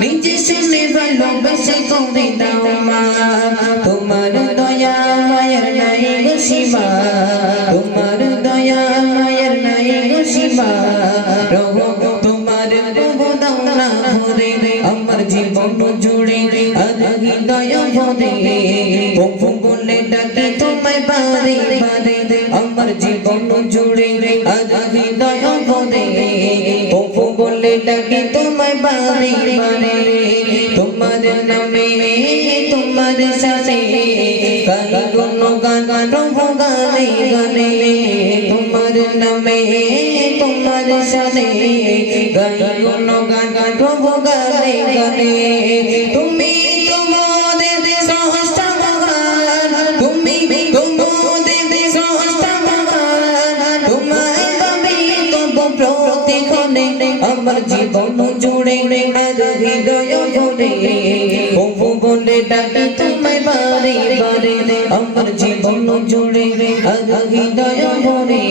নিজে শুনে ভালোবেসে করে দাও মা তোমার দয়া মায়ের নাই গো সীমা তোমার দয়া মায়ের নাই গো সীমা তোমার প্রভু দাও না ভরে আমার জীবন জুড়ে আর হৃদয় ভরে প্রভু বলে ডাকে তোমায় বারে বারে আমার জীবন জুড়ে আর হৃদয় ভরে প্রভু বলে ডাকে তোমায় বারে বারে তোমার নামে তোমার সাথে গাই গুণগান প্রভু গানে গানে তোমার নামে তোমার সাথে গাই গুণগান প্রভু গানে গানে তুমি তোমাদের সহস্র মহান তুমি তোমাদের সহস্র মহান তোমায় গাবে তবু প্রতিক্ষণে আমার জীবন জুড়ে আর হৃদয় ভরে প্রভু বলে ডাকে তোমায় বারে বারে আমার জীবন জুড়ে আর হৃদয় ভরে